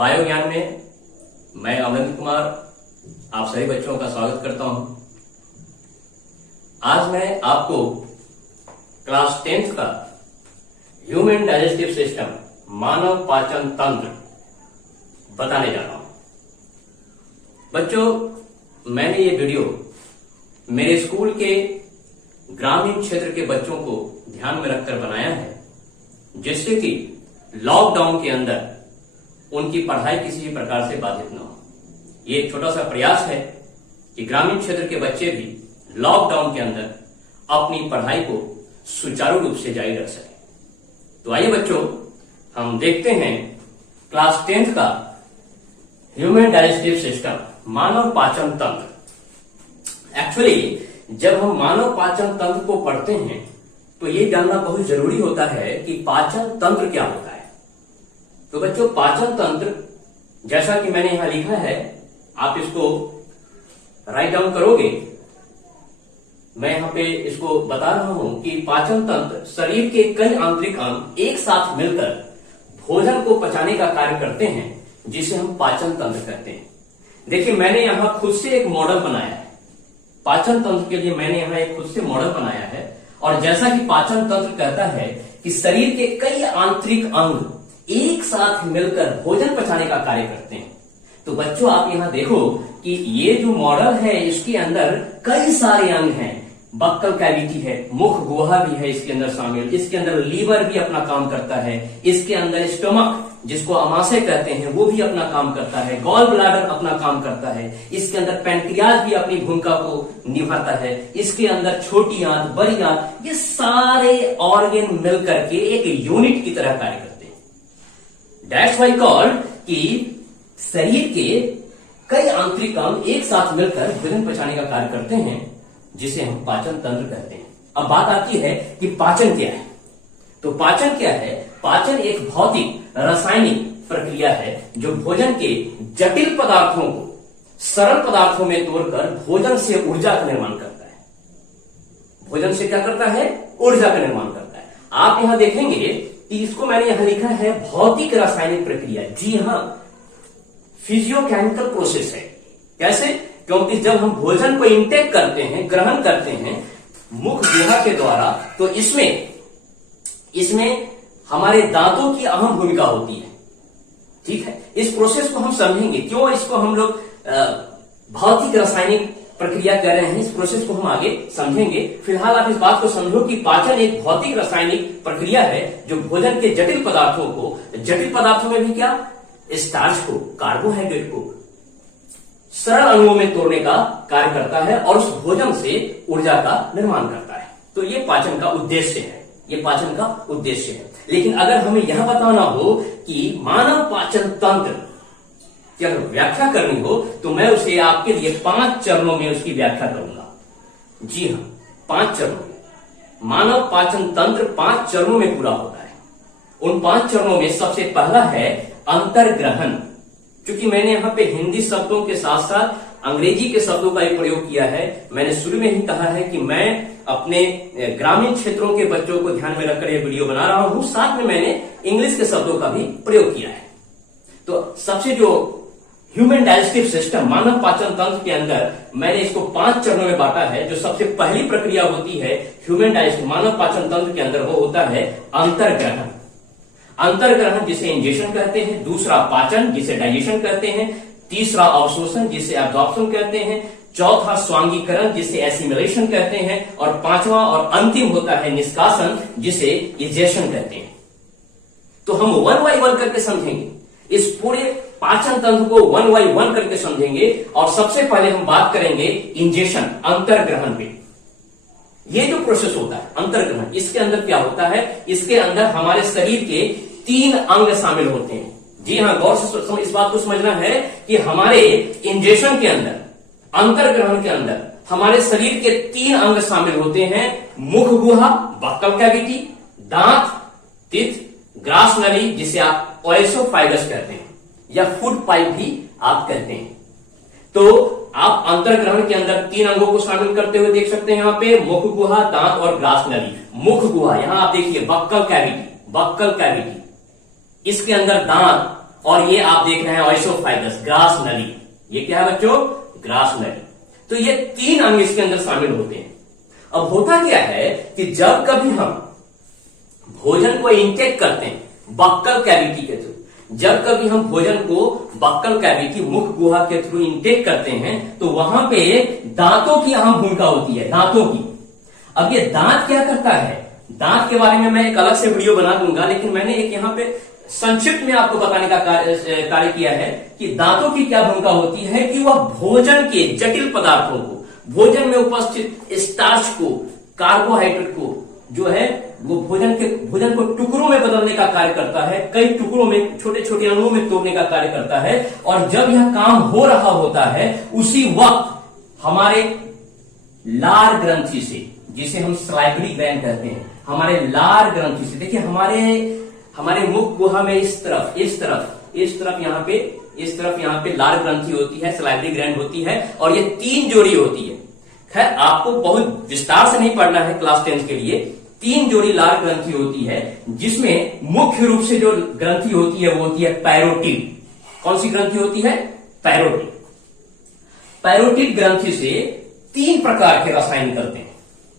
Bio ज्ञान में मैं अमरिंदर कुमार आप सभी बच्चों का स्वागत करता हूं। आज मैं आपको क्लास 10th का ह्यूमन डाइजेस्टिव सिस्टम मानव पाचन तंत्र बताने जा रहा हूं। बच्चों, मैंने ये वीडियो मेरे स्कूल के ग्रामीण क्षेत्र के बच्चों को ध्यान में रखकर बनाया है, जिससे कि लॉकडाउन के अंदर उनकी पढ़ाई किसी भी प्रकार से बाधित न हो। ये एक छोटा सा प्रयास है कि ग्रामीण क्षेत्र के बच्चे भी लॉकडाउन के अंदर अपनी पढ़ाई को सुचारू रूप से जारी रख सकें। तो आइए बच्चों, हम देखते हैं क्लास 10th का ह्यूमन डाइजेस्टिव सिस्टम मानव पाचन तंत्र। एक्चुअली जब हम मानव पाचन तंत्र को पढ़ते हैं तो ये जानना बहुत जरूरी होता है कि पाचन तंत्र क्या होता है। तो बच्चों, पाचन तंत्र जैसा कि मैंने यहां लिखा है, आप इसको राइट डाउन करोगे। मैं यहां पे इसको बता रहा हूं कि पाचन तंत्र शरीर के कई आंतरिक अंग एक साथ मिलकर भोजन को पचाने का कार्य करते हैं, जिसे हम पाचन तंत्र कहते हैं। देखिए, मैंने यहां खुद से एक मॉडल बनाया है पाचन तंत्र के लिए। मैंने यहां एक खुद से मॉडल बनाया है, और जैसा कि पाचन तंत्र कहता है कि शरीर के कई आंतरिक अंग एक साथ मिलकर भोजन पचाने का कार्य करते हैं। तो बच्चों, आप यहां देखो कि ये जो मॉडल है, इसके अंदर कई सारे अंग हैं। बक्कल कैविटी है, मुख गुहा भी है इसके अंदर शामिल। इसके अंदर लीवर भी अपना काम करता है। इसके अंदर स्टमक, जिसको अमाशय कहते हैं, वो भी अपना काम करता है। गॉल ब्लैडर अपना काम करता है। इसके अंदर पैंक्रियाज भी अपनी भूमिका को निभाता है। इसके अंदर छोटी आंत, बड़ी आंत, ये सारे ऑर्गन मिलकर के एक यूनिट की तरह कार्य करते हैं। दैट्स व्हाई कॉल्ड कि शरीर के कई आंतरिक अंग एक साथ मिलकर भोजन पचाने का कार्य करते हैं, जिसे हम पाचन तंत्र कहते हैं। अब बात आती है कि पाचन क्या है। तो पाचन क्या है? पाचन एक भौतिक रासायनिक प्रक्रिया है जो भोजन के जटिल पदार्थों को सरल पदार्थों में तोड़कर भोजन से ऊर्जा का निर्माण करता है। भोजन से क्या करता है? ऊर्जा का निर्माण करता है। आप यहां देखेंगे कि इसको मैंने यहां लिखा है भौतिक रासायनिक प्रक्रिया। जी हां, फिजियोकेमिकल प्रोसेस है। कैसे? क्योंकि जब हम भोजन को इंटेक करते हैं, ग्रहण करते हैं मुख गुहा के द्वारा, तो इसमें हमारे दांतों की अहम भूमिका होती है। ठीक है, इस प्रोसेस को हम समझेंगे, क्यों इसको हम लोग भौतिक रासायनिक प्रक्रिया कह रहे हैं। इस प्रोसेस को हम आगे समझेंगे। फिलहाल आप इस बात को समझो कि पाचन एक भौतिक रासायनिक प्रक्रिया है जो भोजन के जटिल पदार्थों को, जटिल पदार्थों में भी क्या, स्टार्च को, कार्बोहाइड्रेट को सरल अणुओं में तोड़ने का कार्य करता है और उस भोजन से ऊर्जा का निर्माण करता है। तो ये पाचन का उद्देश्य है। ये पाचन का उद्देश्य है। लेकिन अगर हमें यह बताना हो कि मानव पाचन तंत्र की अगर व्याख्या करनी हो, तो मैं उसे आपके लिए 5 चरणों में उसकी व्याख्या करूंगा। जी हां, 5 चरणों में। मानव पाचन तंत्र 5 चरणों में पूरा होता है। उन 5 चरणों में सबसे पहला है अंतर्ग्रहण। क्योंकि मैंने यहां पे हिंदी शब्दों के साथ साथ अंग्रेजी के शब्दों का भी प्रयोग किया है। मैंने शुरू में ही कहा है कि मैं अपने ग्रामीण क्षेत्रों के बच्चों को ध्यान में रखकर यह वीडियो बना रहा हूं। साथ में मैंने इंग्लिश के शब्दों का भी प्रयोग किया है। तो सबसे जो ह्यूमन डाइजेस्टिव सिस्टम, मानव पाचन तंत्र के अंदर मैंने इसको 5 चरणों में बांटा है। जो सबसे पहली प्रक्रिया होती है ह्यूमन डाइजेस्टिव मानव पाचन तंत्र के अंदर, वो होता है अंतर्ग्रहण। अंतर्ग्रहण जिसे इंजेशन कहते हैं, दूसरा पाचन जिसे डाइजेशन कहते हैं, तीसरा अवशोषण जिसे एब्जॉर्प्शन कहते हैं, चौथा स्वांगीकरण जिसे एसिमिलेशन कहते हैं, और पांचवा और अंतिम होता है निष्कासन जिसे इजेशन कहते हैं। तो हम 1 by 1 करके समझेंगे इस पूरे पाचन तंत्र को, 1 by 1 करके समझेंगे। और सबसे पहले हम बात करेंगे इंजेशन, अंतर्ग्रहण पे। ये जो प्रोसेस होता है अंतर्ग्रहण, इसके अंदर क्या होता है? इसके अंदर हमारे शरीर के 3 अंग शामिल होते हैं। जी हां, गौर से इस बात को समझना है कि हमारे इंजेशन के अंदर, अंतर्ग्रहण के अंदर हमारे शरीर के 3 अंग शामिल होते हैं। मुख गुहा, बक्कल कैविटी, दांत, टीथ, ग्रास नली जिसे आप ओएसोफाइगस कहते हैं, या फूड पाइप भी आप कहते हैं। तो आप अंतर्ग्रहण के अंदर 3 अंगों को शामिल करते हुए देख सकते हैं यहां पे, मुख गुहा, दांत और ग्रास नली। मुख गुहा, यहां आप देखिए बक्कल कैविटी, इसके अंदर दांत और ये आप देख रहे हैं ऑइसोफाइगस, ग्रास नली। ये क्या है बच्चों? ग्रास नली। तो ये 3 अंग इसके अंदर शामिल होते हैं। अब होता क्या है कि जब कभी हम भोजन को इंटेक करते हैं बक्कल कैविटी के थ्रू, जब कभी हम भोजन को बक्कल कैविटी, मुख गुहा के थ्रू इंटेक करते हैं, तो वहां पे दांतों की अहम भूमिका होती है, दांतों की। अब ये दांत क्या करता है, दांत के बारे में मैं एक अलग से वीडियो बना दूंगा, लेकिन मैंने एक यहाँ पे संक्षिप्त में आपको बताने का कार्य किया है कि दांतों की क्या भूमिका होती है कि वह भोजन के जटिल पदार्थों को, भोजन में उपस्थित स्टार्च को, कार्बोहाइड्रेट को जो है वो भोजन को टुकड़ों में बदलने का कार्य करता है, कई टुकड़ों में, छोटे छोटे अणुओं में तोड़ने का कार्य करता है। और जब यह काम हो रहा होता है, उसी वक्त हमारे लार ग्रंथि से, जिसे हम सलाइवरी ग्लैंड कहते हैं, हमारे लार ग्रंथि से, देखिए हमारे मुख गुहा में इस तरफ यहाँ पे लार ग्रंथि होती है, सलाइवरी ग्लैंड होती है, और ये 3 जोड़ी होती है। खैर आपको बहुत विस्तार से नहीं पढ़ना है क्लास 10 के लिए। 3 जोड़ी लार ग्रंथि होती है, जिसमें मुख्य रूप से जो ग्रंथि होती है वो होती है पैरोटिड। कौन सी ग्रंथि होती है? पैरोटिड। पैरोटिड ग्रंथि से 3 प्रकार के रसायन निकलते हैं,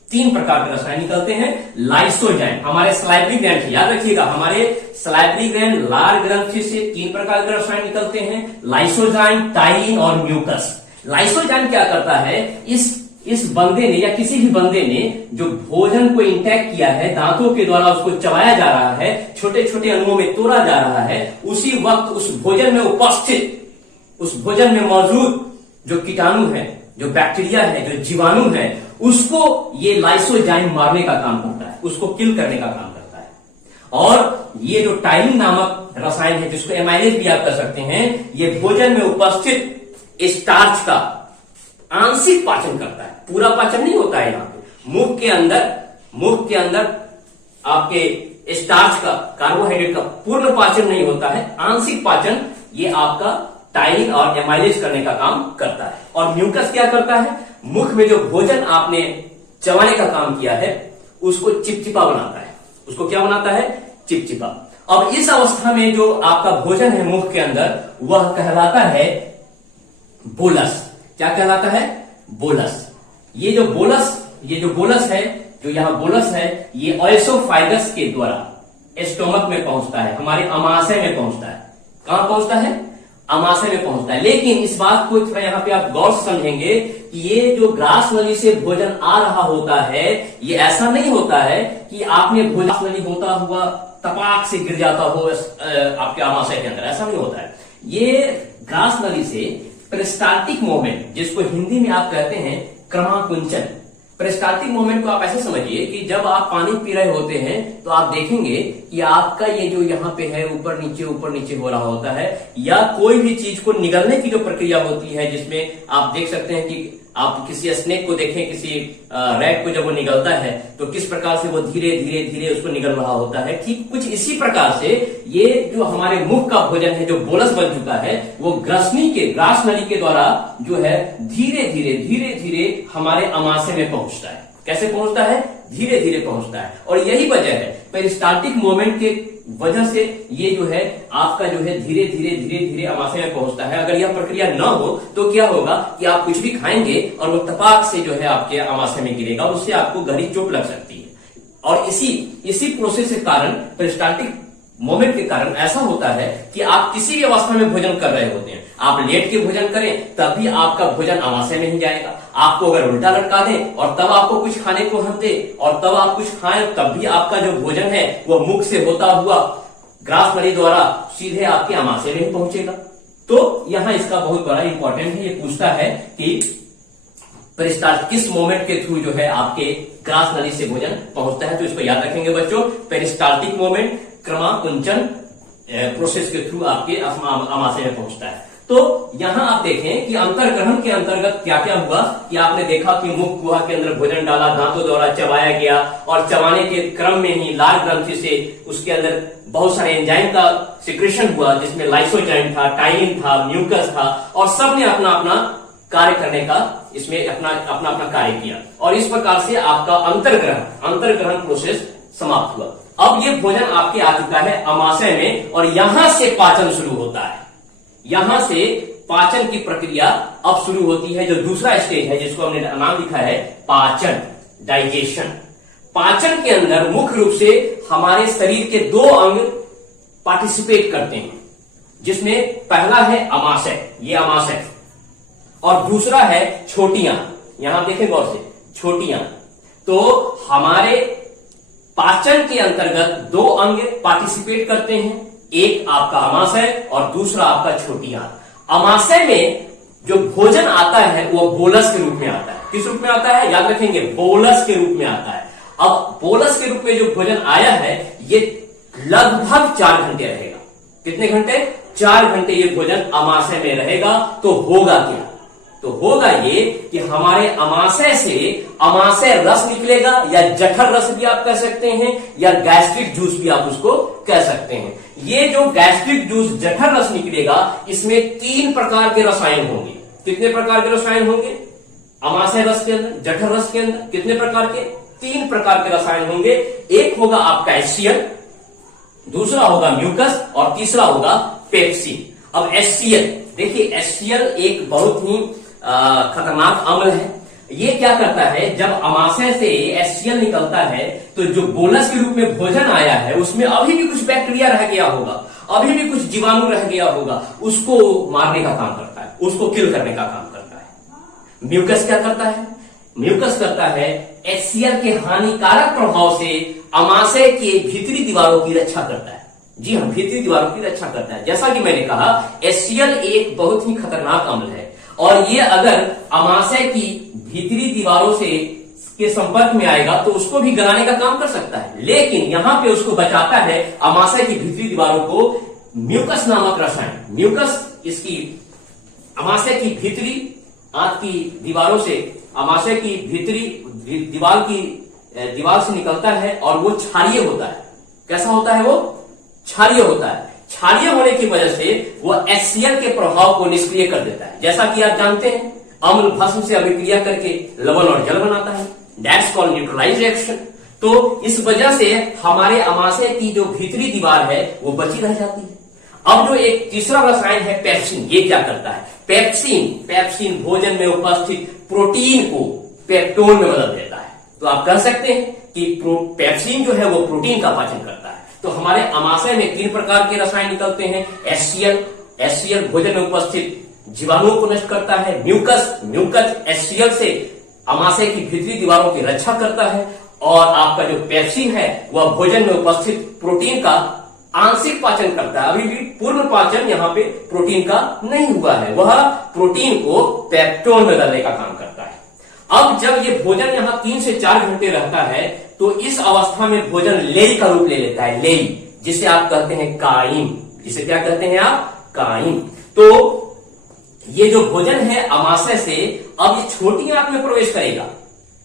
3 प्रकार के रसायन निकलते हैं। लाइसोजाइम, हमारे सलाइवरी ग्लैंड से, याद रखिएगा, हमारे सलाइवरी ग्लैंड लार ग्रंथि से 3 प्रकार के रसायन निकलते हैं, लाइसोजाइम, टाइन और म्यूकस। लाइसोजाइम क्या करता है, इस बंदे ने या किसी भी बंदे ने जो भोजन को इंटेक किया है, दांतों के द्वारा उसको चबाया जा रहा है, छोटे छोटे अणुओं में तोड़ा जा रहा है, उसी वक्त उस भोजन में उपस्थित, उस भोजन में मौजूद जो कीटाणु है, जो बैक्टीरिया है, जो जीवाणु है, उसको ये लाइसोजाइम मारने का काम करता है, उसको किल करने का काम करता है। और ये जो टाइन नामक रसायन है, जिसको एमाइलेज भी आप कर सकते हैं, ये भोजन में उपस्थित स्टार्च का आंशिक पाचन करता है, पूरा पाचन नहीं होता है। यहाँ पे मुख के अंदर आपके स्टार्च का, कार्बोहाइड्रेट का पूर्ण पाचन नहीं होता है, आंशिक पाचन ये आपका टाइन और एमाइलेज करने का काम करता है। और म्यूकस क्या करता है, मुख में जो भोजन आपने चबाने का काम किया है उसको चिपचिपा बनाता है। उसको क्या बनाता है? चिपचिपा। अब इस अवस्था में जो आपका भोजन है मुख के अंदर, वह कहलाता है बोलस। क्या कहलाता है? बोलस। ये जो बोलस है, जो यहां बोलस है, ये ऑइसोफाइगस के द्वारा स्टोमक में पहुंचता है, हमारे अमाशय में पहुंचता है। कहां पहुंचता है? अमाशय में पहुंचता है। लेकिन इस बात को थोड़ा यहाँ पे आप गौर से समझेंगे कि ये जो ग्रास नली से भोजन आ रहा होता है, ये ऐसा नहीं होता है कि आपने भोजन नली होता हुआ तपाक से गिर जाता हो आपके अमाशय के अंदर, ऐसा नहीं होता है। ये ग्रास नली से पेरिस्टाल्टिक मोमेंट, जिसको हिंदी में आप कहते हैं क्रमाकुंचन, पेरिस्टाल्टिक मोमेंट को आप ऐसे समझिए कि जब आप पानी पी रहे होते हैं तो आप देखेंगे कि आपका ये जो यहाँ पे है ऊपर नीचे हो रहा होता है, या कोई भी चीज को निगलने की जो प्रक्रिया होती है, जिसमें आप देख सकते हैं कि आप किसी स्नेक को देखें, किसी रैट को जब वो निगलता है तो किस प्रकार से वो धीरे धीरे उसको निगल रहा होता है। ठीक कुछ इसी प्रकार से ये जो हमारे मुख का भोजन है, जो बोलस बन चुका है, वो ग्रास नली के द्वारा जो है धीरे धीरे हमारे अमाशय में पहुंचता है। कैसे पहुंचता है? धीरे धीरे पहुंचता है। और यही वजह है, पेरिस्टाल्टिक मोमेंट के वजह से ये जो है आपका जो है धीरे धीरे अमाशय में पहुंचता है। अगर यह प्रक्रिया न हो तो क्या होगा कि आप कुछ भी खाएंगे और वो तपाक से जो है आपके अमाशय में गिरेगा और उससे आपको गहरी चोट लग सकती है। और इसी प्रोसेस के कारण, पेरिस्टाल्टिक मोमेंट के कारण ऐसा होता है कि आप किसी भी अवस्था में भोजन कर रहे होते हैं, आप लेट के भोजन करें तभी आपका भोजन अमाशय में ही जाएगा। आपको अगर उल्टा लटका दें और तब आपको कुछ खाने को हम दे और तब आप कुछ खाएं, तब भी आपका जो भोजन है वो मुख से होता हुआ ग्रास नली द्वारा सीधे आपके अमाशय में ही पहुंचेगा। तो यहां इसका बहुत बड़ा इंपॉर्टेंट है, ये पूछता है कि पेरिस्टाल्टिक किस मोमेंट के थ्रू जो है आपके ग्रास नली से भोजन पहुंचता है। तो इसको याद रखेंगे बच्चों, पेरिस्टाल्टिक मोमेंट क्रमाकुंचन प्रोसेस के थ्रू आपके अमाशय में पहुंचता है। तो यहां आप देखें कि अंतर्ग्रहण के अंतर्गत क्या क्या हुआ कि आपने देखा कि मुख गुहा के अंदर भोजन डाला, दांतों द्वारा चबाया गया और चबाने के क्रम में ही लार ग्रंथि से उसके अंदर बहुत सारे एंजाइम का सिक्रेशन हुआ, जिसमें लाइसोजाइम था, टाइन था, म्यूकस था, और सबने अपना अपना कार्य करने का इसमें अपना कार्य किया। और इस प्रकार से आपका अंतर्ग्रहण प्रोसेस समाप्त हुआ। अब ये भोजन आपके आ चुका है अमाशय में और यहां से पाचन शुरू होता है। यहां से पाचन की प्रक्रिया अब शुरू होती है, जो दूसरा स्टेज है जिसको हमने नाम लिखा है पाचन, डाइजेशन। पाचन के अंदर मुख्य रूप से हमारे शरीर के दो अंग पार्टिसिपेट करते हैं, जिसमें पहला है अमाशय, ये अमाशय, और दूसरा है छोटियां। यहां देखें गौर से, छोटियां। तो हमारे पाचन के अंतर्गत दो अंग पार्टिसिपेट करते हैं, एक आपका अमाशय और दूसरा आपका छोटियां। अमाशय में जो भोजन आता है वो बोलस के रूप में आता है। किस रूप में आता है? याद रखेंगे, बोलस के रूप में आता है। अब बोलस के रूप में जो भोजन आया है ये लगभग 4 घंटे रहेगा। कितने घंटे? 4 घंटे ये भोजन अमाशय में रहेगा। तो होगा क्या? तो होगा ये कि हमारे अमाशय से अमाशय रस निकलेगा, या जठर रस भी आप कह सकते हैं, या गैस्ट्रिक जूस भी आप उसको कह सकते हैं। ये जो गैस्ट्रिक जूस, जठर रस निकलेगा, इसमें 3 प्रकार के रसायन होंगे। कितने प्रकार के रसायन होंगे? अमाशय रस के अंदर, जठर रस के अंदर कितने प्रकार के? 3 प्रकार के रसायन होंगे। एक होगा आपका HCl, दूसरा होगा म्यूकस और तीसरा होगा पेप्सिन। अब HCl देखिए, HCl एक बहुत ही खतरनाक अम्ल है। ये क्या करता है, जब अमाशय से HCl निकलता है तो जो बोलस के रूप में भोजन आया है उसमें अभी भी कुछ बैक्टीरिया रह गया होगा, अभी भी कुछ जीवाणु रह गया होगा, उसको मारने का काम करता है, उसको किल करने का काम करता है। म्यूकस क्या करता है? म्यूकस करता है HCl के हानिकारक प्रभाव से अमाशय के भीतरी दीवारों की रक्षा करता है। जी हाँ, भीतरी दीवारों की रक्षा करता है। जैसा कि मैंने कहा, HCl एक बहुत ही खतरनाक अम्ल है और ये अगर अमाशय की भीतरी दीवारों से के संपर्क में आएगा तो उसको भी गलाने का काम कर सकता है, लेकिन यहां पे उसको बचाता है अमाशय की भीतरी दीवारों को म्यूकस नामक रसायन। म्यूकस इसकी अमाशय की भीतरी आंत की दीवारों से, अमाशय की भीतरी दीवार से निकलता है और वो क्षारीय होता है। कैसा होता है? वो क्षारीय होता है। क्षारीय होने की वजह से वो HCl के प्रभाव को निष्क्रिय कर देता है। जैसा कि आप जानते हैं, अम्ल भस्म से अभिक्रिया करके लवण और जल बनाता है, दैट्स कॉल्ड न्यूट्रलाइज रिएक्शन। तो इस वजह से हमारे अमाशय की जो भीतरी दीवार है वो बची रह जाती है। अब जो एक तीसरा रसायन है पेप्सिन, ये क्या करता है? पेप्सिन भोजन में उपस्थित प्रोटीन को पेप्टोन में बदल देता है। तो आप कह सकते हैं कि पेप्सिन जो है वो प्रोटीन का पाचन करता है। तो हमारे अमाशय में 3 प्रकार के रसायन निकलते हैं। HCl भोजन में उपस्थित जीवाणुओं को नष्ट करता है। म्यूकस HCl से अमाशय की भीतरी दीवारों की रक्षा करता है। और आपका जो पेप्सिन है वह भोजन में उपस्थित प्रोटीन का आंशिक पाचन करता है। अभी भी पूर्ण पाचन यहाँ पे प्रोटीन का नहीं हुआ है, वह प्रोटीन को पेप्टोन में बदलने का काम करता है। अब जब ये भोजन यहाँ 3 से 4 घंटे रहता है तो इस अवस्था में भोजन लेई का रूप ले लेता है। लेई, जिसे आप कहते हैं काइम, जिसे क्या कहते हैं आप? काइम। तो ये जो भोजन है अमाशय से अब ये छोटी आंत में प्रवेश करेगा,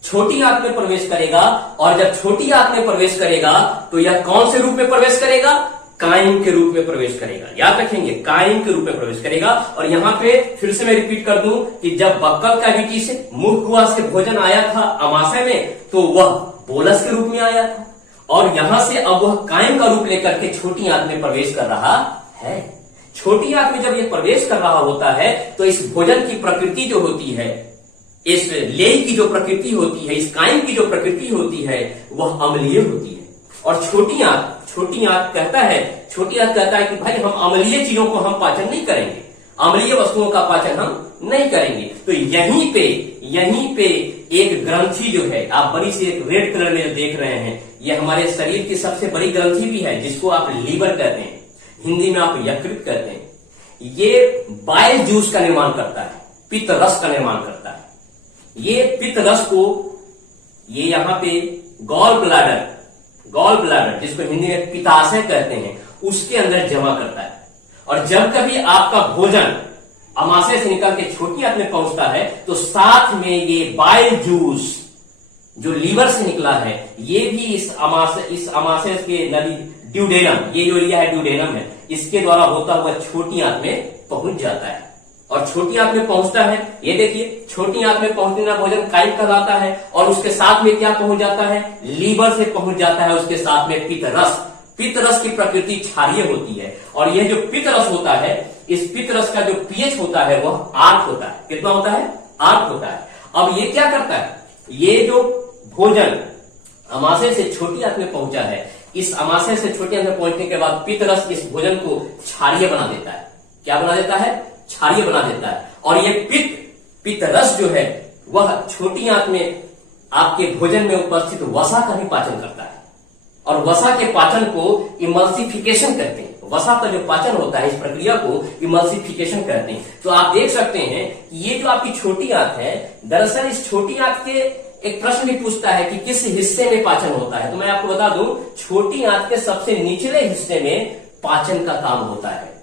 छोटी आंत में प्रवेश करेगा। और जब छोटी आंत में प्रवेश करेगा तो यह कौन से रूप में प्रवेश करेगा? काइम के रूप में प्रवेश करेगा। याद रखेंगे, काइम के रूप में प्रवेश करेगा। और यहां पे फिर से मैं रिपीट कर दूं कि जब बक्कल कैविटी से, मुख गुहा से भोजन आया था अमाशय में तो वह बोलस के रूप में आया था, और यहां से अब वह काइम का रूप लेकर के छोटी आंत में प्रवेश कर रहा है। छोटी आंत में जब यह प्रवेश कर रहा होता है तो इस भोजन की प्रकृति जो होती है, इस लेई की जो प्रकृति होती है, इस काइम की जो प्रकृति होती है वह अम्लीय होती है। और छोटी आंत कहता है कि भाई हम अम्लीय चीजों को हम पाचन नहीं करेंगे, अम्लीय वस्तुओं का पाचन हम नहीं करेंगे। तो यहीं पे एक ग्रंथि जो है, आप बड़ी सी एक रेड कलर में जो देख रहे हैं, ये हमारे शरीर की सबसे बड़ी ग्रंथि भी है, जिसको आप लीवर कहते हैं, हिंदी में आप यकृत कहते हैं। ये बाइल जूस का निर्माण करता है, पित्त रस का निर्माण करता है। ये पित्त रस को ये यहाँ पे गॉल ब्लैडर जिसको हिंदी में पित्ताशय कहते हैं, उसके अंदर जमा करता है। और जब कभी आपका भोजन अमाशय से निकल के छोटी आंत में पहुंचता है तो साथ में ये बाइल जूस जो लीवर से निकला है ये भी इस अमाशय के नली ड्यूडेनम, ये जो एरिया है ड्यूडेनम है, इसके द्वारा होता हुआ छोटी आंत में पहुंच जाता है। और छोटी आंत में पहुंचता है, ये देखिए छोटी आंत में पहुंचने वाला भोजन काइट कहलाता है, और उसके साथ में क्या पहुंच जाता है, लीवर से पहुंच जाता है, उसके साथ में पित्त रस। पित्त रस की प्रकृति क्षारीय होती है, और यह जो पित्त रस होता है, इस पित्त रस का जो पीएच होता है वह 8 होता है। कितना होता है? 8 होता है। अब ये क्या करता है, ये जो भोजन अमाशय से छोटी आंत में पहुंचा है, इस अमाशय से छोटी आंत में पहुंचने के बाद पित्त रस इस भोजन को क्षारीय बना देता है। क्या बना देता है? क्षारीय बना देता है। और ये पित्त रस जो है वह छोटी आंत में आपके भोजन में उपस्थित वसा का भी पाचन करता है, और वसा के पाचन को इमल्सिफिकेशन कहते हैं। वसा का जो पाचन होता है, इस प्रक्रिया को इमल्सिफिकेशन कहते हैं। तो आप देख सकते हैं कि ये जो आपकी छोटी आंत है, दरअसल इस छोटी आंत के एक प्रश्न भी पूछता है कि किस हिस्से में पाचन होता है। तो मैं आपको बता दूं, छोटी आंत के सबसे निचले हिस्से में पाचन का काम होता है,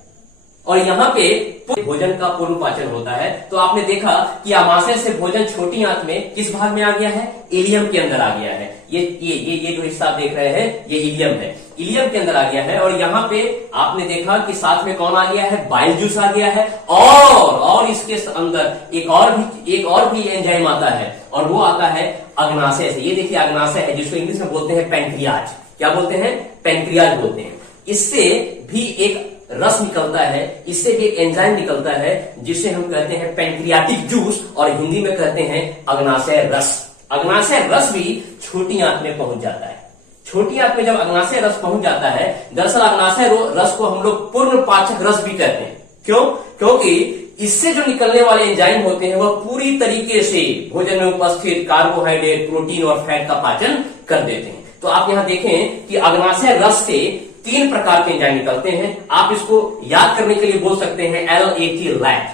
और यहाँ पे भोजन का पूर्ण पाचन होता है। तो आपने देखा कि आमाशय से भोजन छोटी आंत में किस भाग में आ गया है? इलियम के अंदर आ गया है। ये जो हिस्सा आप देख रहे हैं, ये इलियम है, इलियम के अंदर आ गया है। और यहाँ पे आपने देखा कि साथ में कौन आ गया है? बाइल जूस आ गया है, और इसके अंदर एक और भी एंजाइम आता है, और वो आता है अग्नाशय से। ये देखिए अग्नाशय है, जिसको इंग्लिश में बोलते हैं पैंक्रियाज। क्या बोलते हैं? पैंक्रियाज बोलते हैं। इससे भी एक रस निकलता है, इससे भी एक एंजाइम निकलता है, जिसे हम कहते हैं पैंक्रियाटिक जूस, और हिंदी में कहते हैं अग्नाशय रस। अग्नाशय रस भी छोटी आंत में पहुंच जाता है। छोटी आंत में जब अग्नाशय रस पहुंच जाता है, दरअसल अग्नाशय रस को हम लोग पूर्ण पाचक रस भी कहते हैं। क्यों? क्योंकि इससे जो निकलने वाले एंजाइम होते हैं वह पूरी तरीके से भोजन में उपस्थित कार्बोहाइड्रेट, प्रोटीन और फैट का पाचन कर देते हैं। तो आप यहां देखें कि अग्नाशय रस से 3 प्रकार के एंजाइम निकलते हैं। आप इसको याद करने के लिए बोल सकते हैं LAT, LAT,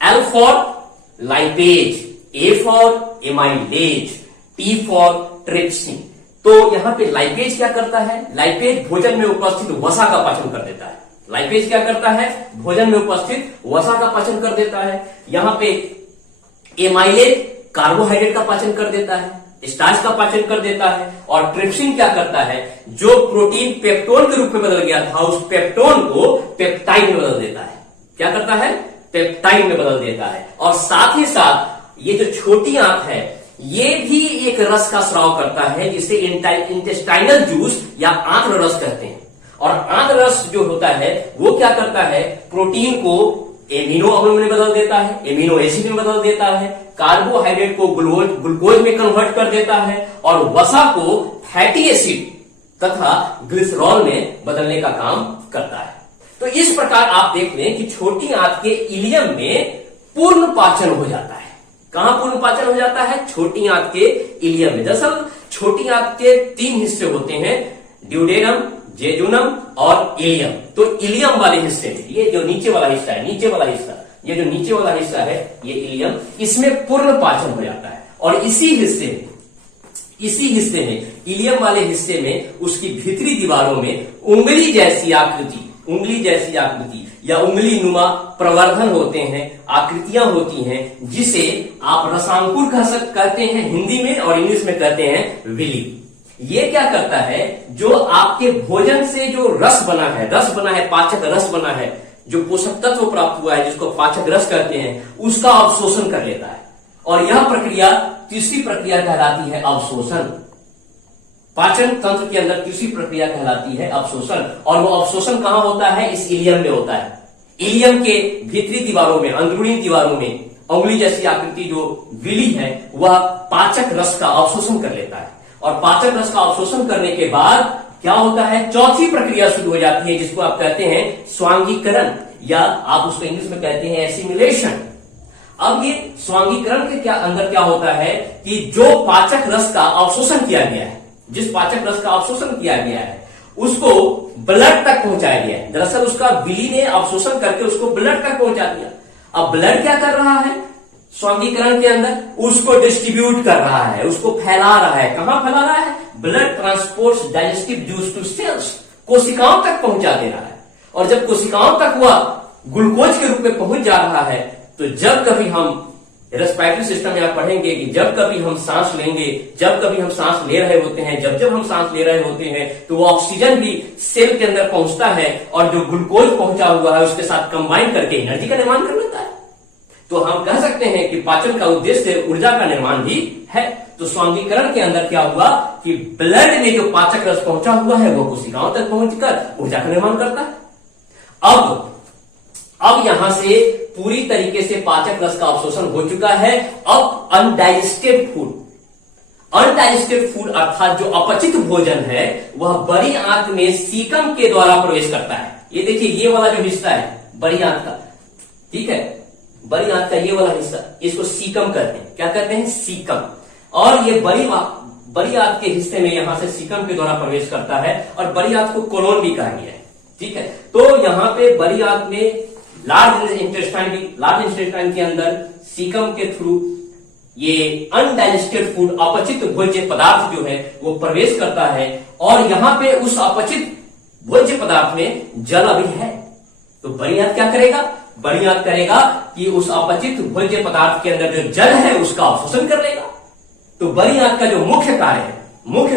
L for lipase, A for amylase, T for trypsin. तो यहां पे लाइपेज क्या करता है? लाइपेज भोजन में उपस्थित वसा का पाचन कर देता है। लाइपेज क्या करता है? भोजन में उपस्थित वसा का पाचन कर देता है। यहां पे एमाइलेज कार्बोहाइड्रेट का पाचन कर देता है, स्टार्च का पाचन कर देता है, और ट्रिप्सिन क्या करता है? जो प्रोटीन पेप्टोन के रूप में बदल गया था, उस पेप्टोन को पेप्टाइड में बदल देता है। क्या करता है? पेप्टाइड में बदल देता है। और साथ ही साथ ये जो छोटी आंत है, ये भी एक रस का स्राव करता है, जिसे इंटेस्टाइनल जूस या आंत्र रस कहते हैं। और आंत्र रस जो होता है वो क्या करता है? प्रोटीन को एमिनो अम्ल में बदल देता है, एमिनो एसिड में बदल देता है, कार्बोहाइड्रेट को ग्लूकोज में कन्वर्ट कर देता है, और वसा को फैटी एसिड तथा ग्लिसरॉल में बदलने का काम करता है। तो इस प्रकार आप देख लें कि छोटी आंत के इलियम में पूर्ण पाचन हो जाता है। कहां पूर्ण पाचन हो जाता है? छोटी आंत के इलियम में। दरअसल छोटी आंत के 3 हिस्से होते हैं, ड्यूडेनम, जेजुनम और इलियम। तो इलियम वाले हिस्से में, ये जो नीचे वाला हिस्सा है, ये जो नीचे वाला हिस्सा है, ये इलियम, इसमें पूर्ण पाचन हो जाता है। और इसी हिस्से में इलियम वाले हिस्से में उसकी भीतरी दीवारों में उंगली जैसी आकृति या उंगली नुमा प्रवर्धन होते हैं, आकृतियां होती हैं, जिसे आप रसांकुर कहते हैं हिंदी में, और इंग्लिश में कहते हैं विली। ये क्या करता है? जो आपके भोजन से जो रस बना है, पाचक रस बना है, जो पोषक तत्व प्राप्त हुआ है, जिसको पाचक रस कहते हैं, उसका अवशोषण कर लेता है। और यह प्रक्रिया तीसरी प्रक्रिया कहलाती है अवशोषण। पाचन तंत्र के अंदर तीसरी प्रक्रिया कहलाती है अवशोषण। और वो अवशोषण कहां होता है? इस इलियम में होता है। इलियम के भीतरी दीवारों में, अंदरूनी दीवारों में उंगली जैसी आकृति जो विली है, वह पाचक रस का अवशोषण कर लेता है। और पाचक रस का अवशोषण करने के बाद क्या होता है? चौथी प्रक्रिया शुरू हो जाती है, जिसको आप कहते हैं स्वांगीकरण, या आप उसको इंग्लिश में कहते हैं एसिमिलेशन। अब ये स्वांगीकरण के अंदर क्या होता है कि जो पाचक रस का अवशोषण किया गया है, जिस पाचक रस का अवशोषण किया गया है, उसको ब्लड तक पहुंचाया गया है। दरअसल उसका विली ने अवशोषण करके उसको ब्लड तक पहुंचा दिया। अब ब्लड क्या कर रहा है? स्वांगीकरण के अंदर उसको डिस्ट्रीब्यूट कर रहा है, उसको फैला रहा है। कहां फैला रहा है? Blood transports digestive juice to cells, कोशिकाओं तक पहुंचा दे रहा है। और जब कोशिकाओं तक वह ग्लूकोज के रूप में पहुंच जा रहा है, तो जब कभी हम रेस्पिरेटरी सिस्टम में आप पढ़ेंगे कि जब कभी हम सांस लेंगे, जब कभी हम सांस ले रहे होते हैं, जब हम सांस ले रहे होते हैं, तो वो ऑक्सीजन भी सेल के अंदर पहुंचता है, और जो ग्लूकोज पहुंचा हुआ है उसके साथ कंबाइन करके एनर्जी का निर्माण कर लेता है। तो हम कह सकते हैं कि पाचन का उद्देश्य ऊर्जा का निर्माण भी है। तो स्वांगीकरण के अंदर क्या हुआ कि ब्लड में जो पाचक रस पहुंचा हुआ है वो कोशिकाओं तक पहुंचकर ऊर्जा का निर्माण करता है। अब यहां से पूरी तरीके से पाचक रस का अवशोषण हो चुका है। अब अनडाइजेस्टेड फूड अर्थात जो अपचित भोजन है वह बड़ी आंत में सीकम के द्वारा प्रवेश करता है। ये देखिए, ये वाला जो हिस्सा है बड़ी आंत का, ठीक है, बड़ी आंत का ये वाला हिस्सा, इसको सीकम कहते हैं। क्या कहते हैं? सीकम। और ये बड़ी आंत के हिस्से में यहां से सीकम के द्वारा प्रवेश करता है और बड़ी आंत को कोलोन भी कहा गया है, ठीक है। तो यहां पे बड़ी आंत में लार्ज इंटेस्टाइन के अंदर सीकम के थ्रू ये अनडाइजेस्टेड फूड, अपचित भोज्य पदार्थ जो है वो प्रवेश करता है और यहां पे उस अपचित भोज्य पदार्थ में जल अभी है। तो बड़ी आंत क्या करेगा? बड़ी आंत करेगा कि उस अपचित भोज्य पदार्थ के अंदर जो जल है उसका अवशोषण कर लेगा। तो बड़ी आंत का जो मुख्य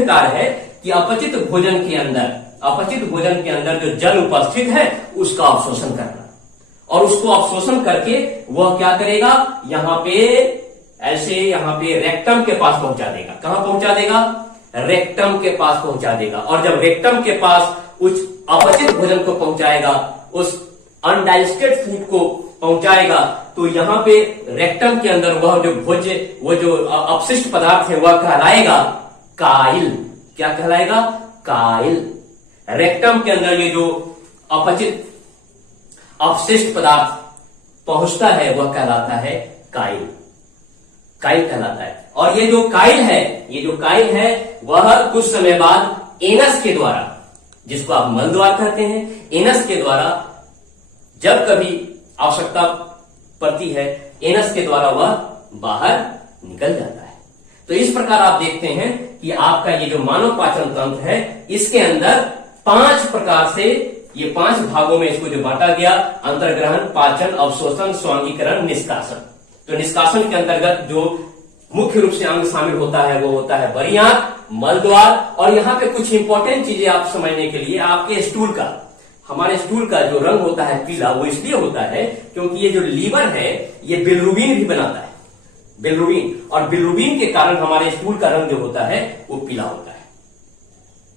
कार्य है कि अपचित भोजन के अंदर जो जल उपस्थित है उसका अवशोषण करना, और उसको अवशोषण करके वह क्या करेगा, यहां पे रेक्टम के पास पहुंचा देगा। कहां पहुंचा देगा? रेक्टम के पास पहुंचा देगा। और जब रेक्टम के पास उस अपचित भोजन को पहुंचाएगा, उस अनडाइजेस्टेड फूड को पहुंचाएगा, तो यहां पे रेक्टम के अंदर वो जो अपशिष्ट पदार्थ है वह कहलाएगा काइल। क्या कहलाएगा? काइल। रेक्टम के अंदर ये जो अपचित अपशिष्ट पदार्थ पहुंचता है वह कहलाता है काइल कहलाता है। और ये जो काइल है वह कुछ समय बाद एनस के द्वारा, जिसको आप मल द्वार कहते हैं, एनस के द्वारा जब कभी आवश्यकता पड़ती है, एनस के द्वारा वह बाहर निकल जाता है। तो इस प्रकार आप देखते हैं कि आपका ये जो मानव पाचन तंत्र है इसके अंदर 5 प्रकार से, ये 5 भागों में इसको जो बांटा गया, अंतर्ग्रहण, पाचन, अवशोषण, स्वांगीकरण, निष्कासन। तो निष्कासन के अंतर्गत जो मुख्य रूप से अंग शामिल होता है वो होता है बड़ी आंत, मल द्वार, और यहाँ पे कुछ इंपॉर्टेंट चीजें आप समझने के लिए, आपके स्टूल का, हमारे स्टूल का जो रंग होता है पीला, वो इसलिए होता है क्योंकि ये जो लीवर है ये बिलिरुबिन भी बनाता है, बिलिरुबिन, और बिलिरुबिन के कारण हमारे स्टूल का रंग जो होता है वो पीला होता है।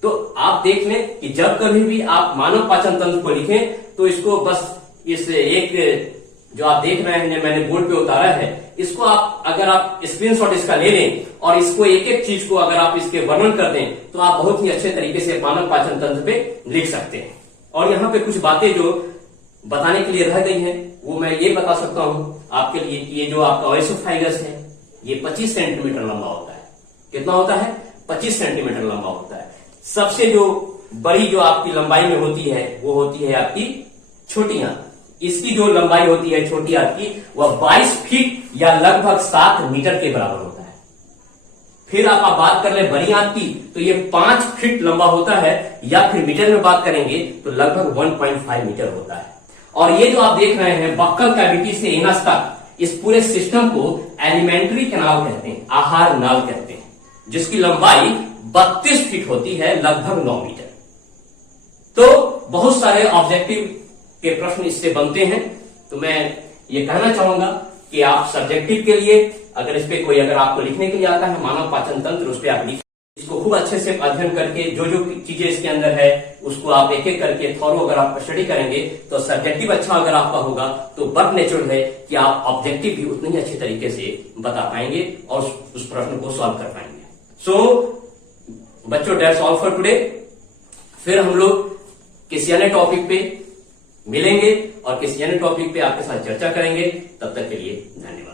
तो आप देख लें कि जब कभी भी आप मानव पाचन तंत्र को लिखें तो इसको बस इस एक जो आप देख रहे हैं मैंने बोर्ड पे उतारा है, इसको आप अगर आप स्क्रीनशॉट इसका ले लें और इसको एक एक चीज को अगर आप इसके वर्णन कर दें तो आप बहुत ही अच्छे तरीके से मानव पाचन तंत्र पे लिख सकते हैं। और यहाँ पे कुछ बातें जो बताने के लिए रह गई हैं वो मैं ये बता सकता हूं आपके लिए कि ये जो आपका ओएसोफाइगस है ये 25 सेंटीमीटर लंबा होता है। कितना होता है? 25 सेंटीमीटर लंबा होता है। सबसे जो बड़ी जो आपकी लंबाई में होती है वो होती है आपकी छोटी आंत। इसकी जो लंबाई होती है छोटी आंत की वह 22 फीट या लगभग 7 मीटर के बराबर होता है। फिर आप बात कर ले बड़ी आंत की तो ये 5 फीट लंबा होता है, या फिर मीटर में बात करेंगे तो लगभग 1.5 मीटर होता है। और ये जो आप देख रहे हैं बक्कल कैविटी से एनस तक, इस पूरे सिस्टम को एलिमेंट्री कैनाल कहते हैं, आहार नाल कहते हैं, जिसकी लंबाई 32 फीट होती है, लगभग 9 मीटर। तो बहुत सारे ऑब्जेक्टिव के प्रश्न इससे बनते हैं। तो मैं ये कहना चाहूंगा कि आप सब्जेक्टिव के लिए अगर इस पे कोई अगर आपको लिखने के लिए आता है मानव पाचन तंत्र, उस पर आप लिख, इसको खूब अच्छे से अध्ययन करके जो जो चीजें इसके अंदर है उसको आप एक एक करके थॉरो अगर आप स्टडी करेंगे तो सब्जेक्टिव अच्छा अगर आपका होगा तो बट नेचुरल है कि आप ऑब्जेक्टिव भी उतने ही अच्छे तरीके से बता पाएंगे और उस प्रश्न को सॉल्व कर पाएंगे। सो बच्चों, दैट्स ऑल फॉर टुडे। फिर हम लोग किसी अन्य टॉपिक पे मिलेंगे और किसी अन्य टॉपिक पे आपके साथ चर्चा करेंगे। तब तक के लिए धन्यवाद।